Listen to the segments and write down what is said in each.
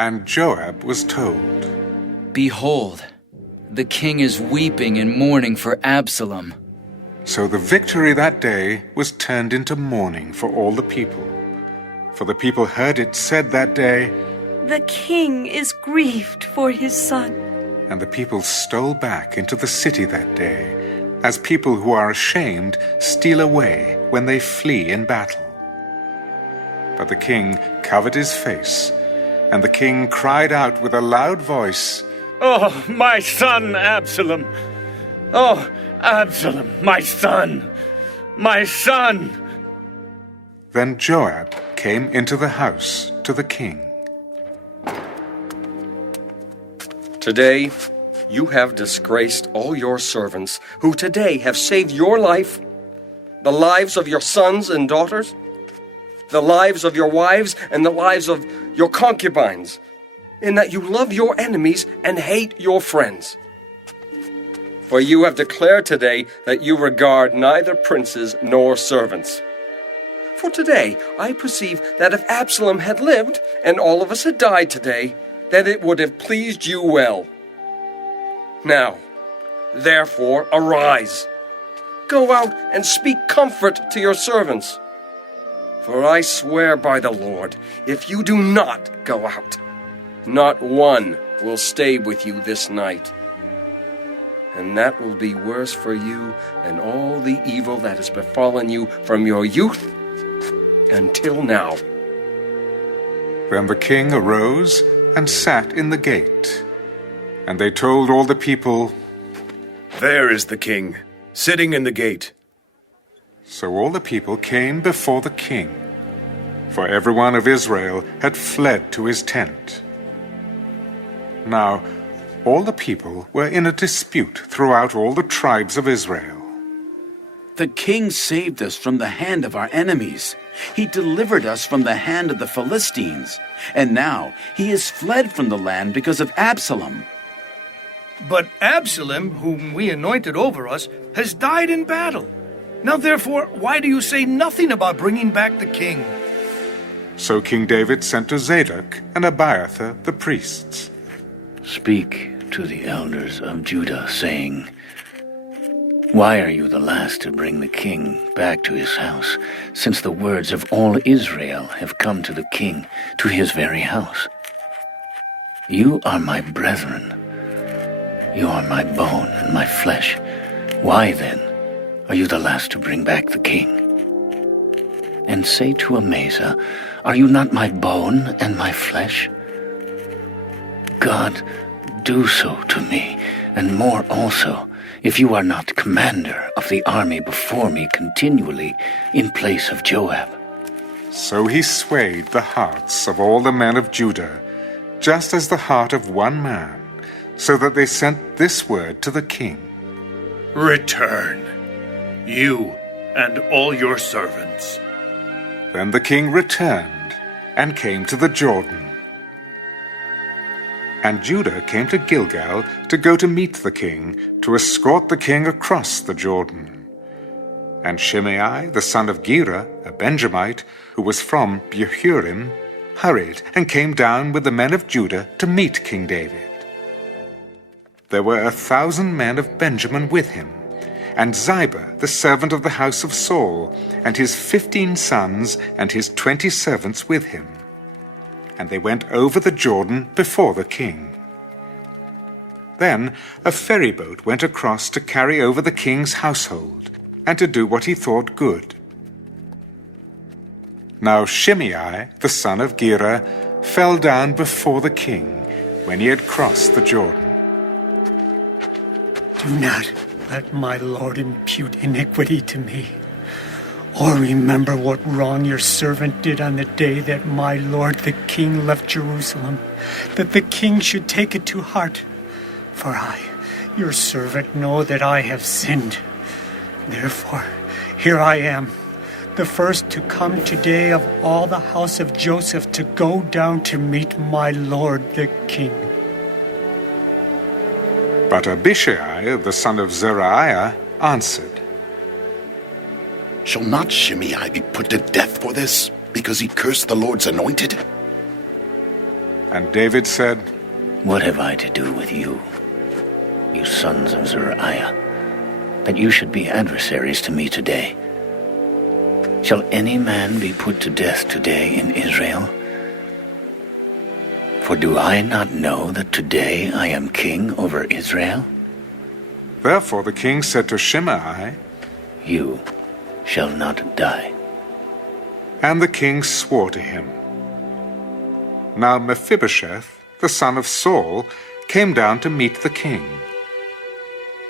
And Joab was told, "Behold, the king is weeping and mourning for Absalom." So the victory that day was turned into mourning for all the people. For the people heard it said that day, "The king is grieved for his son." and the people stole back into the city that day, as people who are ashamed steal away when they flee in battle. But the king covered his face, and the king cried out with a loud voice, "Oh, my son Absalom! Oh, Absalom, my son! My son!" Then Joab came into the house to the king. Today, you have disgraced all your servants, who today have saved your life, the lives of your sons and daughters, the lives of your wives, and the lives of your concubines, in that you love your enemies and hate your friends. For you have declared today that you regard neither princes nor servants. For today I perceive that if Absalom had lived, and all of us had died today, that it would have pleased you well. Now, therefore, arise. Go out and speak comfort to your servants. For I swear by the Lord, if you do not go out, not one will stay with you this night. And that will be worse for you than all the evil that has befallen you from your youth until now. Then the king arose and sat in the gate. And they told all the people, "There is the king, sitting in the gate." So all the people came before the king, for everyone of Israel had fled to his tent. Now all the people were in a dispute throughout all the tribes of Israel. The king saved us from the hand of our enemies. He delivered us from the hand of the Philistines. And now he is fled from the land because of Absalom. But Absalom, whom we anointed over us, has died in battle. Now therefore, why do you say nothing about bringing back the king?" So King David sent to Zadok and Abiathar the priests. "Speak to the elders of Judah, saying, Why are you the last to bring the king back to his house, since the words of all Israel have come to the king, to his very house? You are my brethren. You are my bone and my flesh. Why, then, are you the last to bring back the king? And say to Amasa, Are you not my bone and my flesh? God, do so to me, and more also, if you are not commander of the army before me continually in place of Joab." So he swayed the hearts of all the men of Judah, just as the heart of one man, so that they sent this word to the king: "Return, you and all your servants." Then the king returned and came to the Jordan. And Judah came to Gilgal to go to meet the king, to escort the king across the Jordan. And Shimei, the son of Gera, a Benjamite, who was from Behurim, hurried and came down with the men of Judah to meet King David. There were 1,000 men of Benjamin with him, and Ziba, the servant of the house of Saul, and his 15 sons and his 20 servants with him. And they went over the Jordan before the king. Then a ferry boat went across to carry over the king's household, and to do what he thought good. Now Shimei, the son of Gera, fell down before the king when he had crossed the Jordan. "Do not let my lord impute iniquity to me, or remember what wrong your servant did on the day that my lord the king left Jerusalem, that the king should take it to heart. For I, your servant, know that I have sinned. Therefore, here I am, the first to come today of all the house of Joseph to go down to meet my lord the king." But Abishai, the son of Zeruiah, answered, "Shall not Shimei be put to death for this, because he cursed the Lord's anointed?" And David said, What have I to do with you, you sons of Zeruiah, that you should be adversaries to me today? Shall any man be put to death today in Israel? For do I not know that today I am king over Israel? Therefore the king said to Shimei, You shall not die. And the king swore to him. Now Mephibosheth, the son of Saul, came down to meet the king.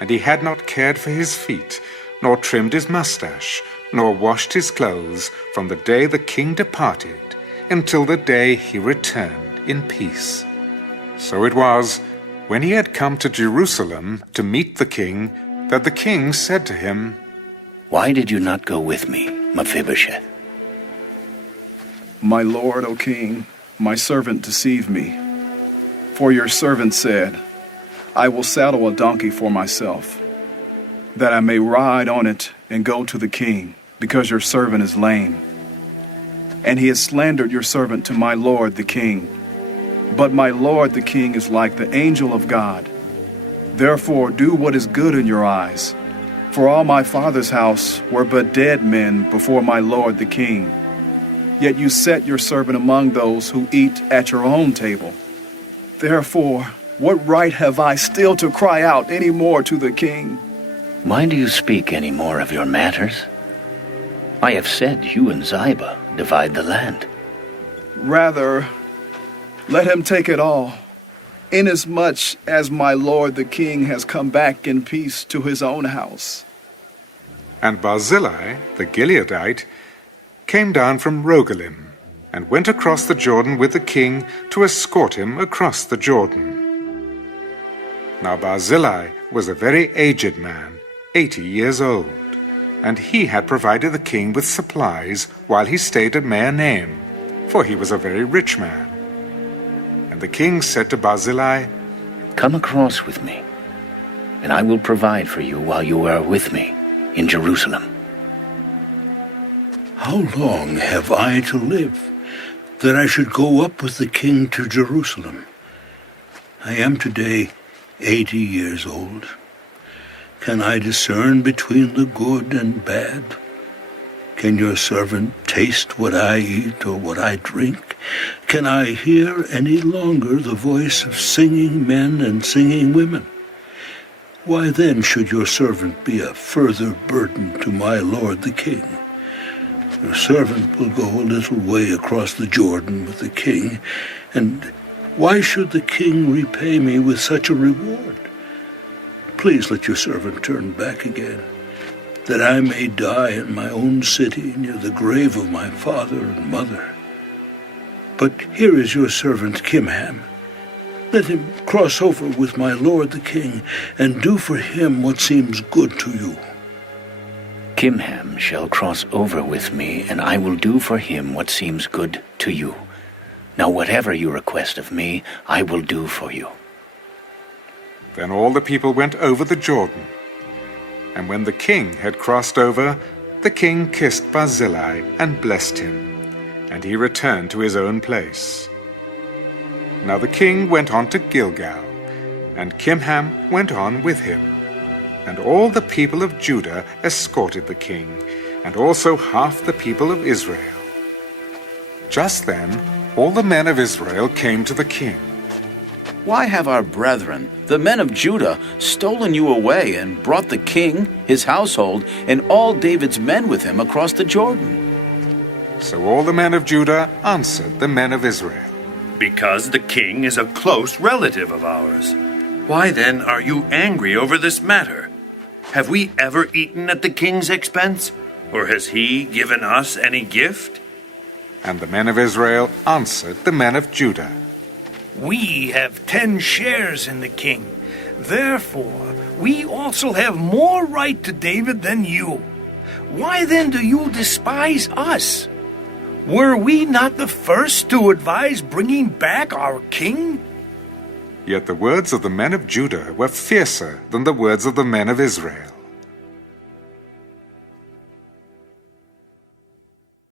And he had not cared for his feet, nor trimmed his mustache, nor washed his clothes from the day the king departed until the day he returned in peace. So it was, when he had come to Jerusalem to meet the king, that the king said to him, Why did you not go with me, Mephibosheth? My lord, O king, my servant deceived me. For your servant said, I will saddle a donkey for myself, that I may ride on it and go to the king, because your servant is lame. And he has slandered your servant to my lord the king. But my lord the king is like the angel of God. Therefore do what is good in your eyes. For all my father's house were but dead men before my lord the king. Yet you set your servant among those who eat at your own table. Therefore, what right have I still to cry out any more to the king? Why do you speak any more of your matters? I have said you and Ziba divide the land. Rather, let him take it all, inasmuch as my lord the king has come back in peace to his own house. And Barzillai, the Gileadite, came down from Rogelim, and went across the Jordan with the king to escort him across the Jordan. Now Barzillai was a very aged man, 80 years old, and he had provided the king with supplies while he stayed at Mahanaim, for he was a very rich man. And the king said to Barzillai, Come across with me, and I will provide for you while you are with me in Jerusalem. How long have I to live, that I should go up with the king to Jerusalem? I am today 80 years old. Can I discern between the good and bad? Can your servant taste what I eat or what I drink? Can I hear any longer the voice of singing men and singing women? Why then should your servant be a further burden to my lord the king? Your servant will go a little way across the Jordan with the king, and why should the king repay me with such a reward? Please let your servant turn back again, that I may die in my own city near the grave of my father and mother. But here is your servant Kimham. Let him cross over with my lord the king, and do for him what seems good to you. Kimham shall cross over with me, and I will do for him what seems good to you. Now whatever you request of me, I will do for you. Then all the people went over the Jordan. And when the king had crossed over, the king kissed Barzillai and blessed him, and he returned to his own place. Now the king went on to Gilgal, and Kimham went on with him. And all the people of Judah escorted the king, and also half the people of Israel. Just then all the men of Israel came to the king. Why have our brethren, the men of Judah, stolen you away and brought the king, his household, and all David's men with him across the Jordan? So all the men of Judah answered the men of Israel, Because the king is a close relative of ours. Why then are you angry over this matter? Have we ever eaten at the king's expense, or has he given us any gift? And the men of Israel answered the men of Judah, We have 10 shares in the king. Therefore, we also have more right to David than you. Why then do you despise us? Were we not the first to advise bringing back our king? Yet the words of the men of Judah were fiercer than the words of the men of Israel.